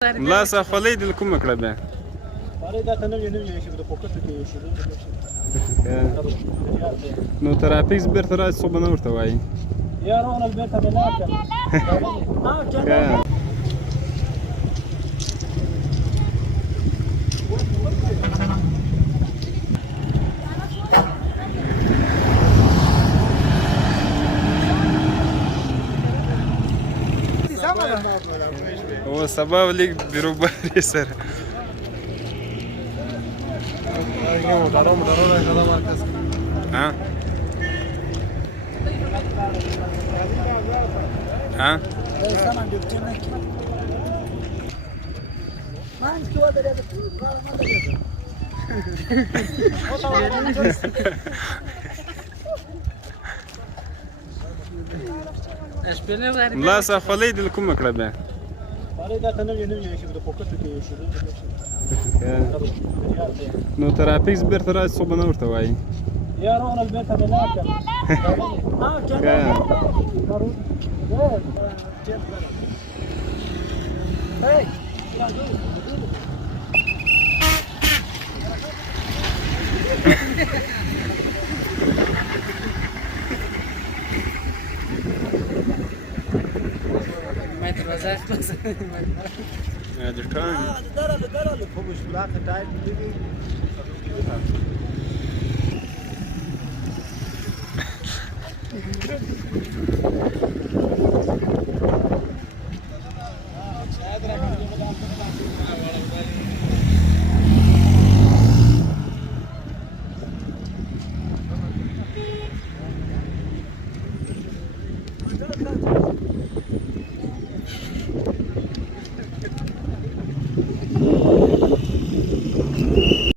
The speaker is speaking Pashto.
لا خولۍ دې کومه کړه بیا خولۍ دا ته نوې شي د پوکټو کې شي نو ترافیک بیرته راشي خو به نه ورته وایي یا راغلل بېرته به لاړ کړم او سبا لیک بیروباري سره ها ها لا خولۍ دې کومه کړه بیا خولۍ دا ته نوې شي د پوکټو کې شي نو ترافیک بیرته راشي خو به نه ورته وایي یا راغلل بېرته به لاړ Ja, das kann ich. درله په مشکلات ټایپ دي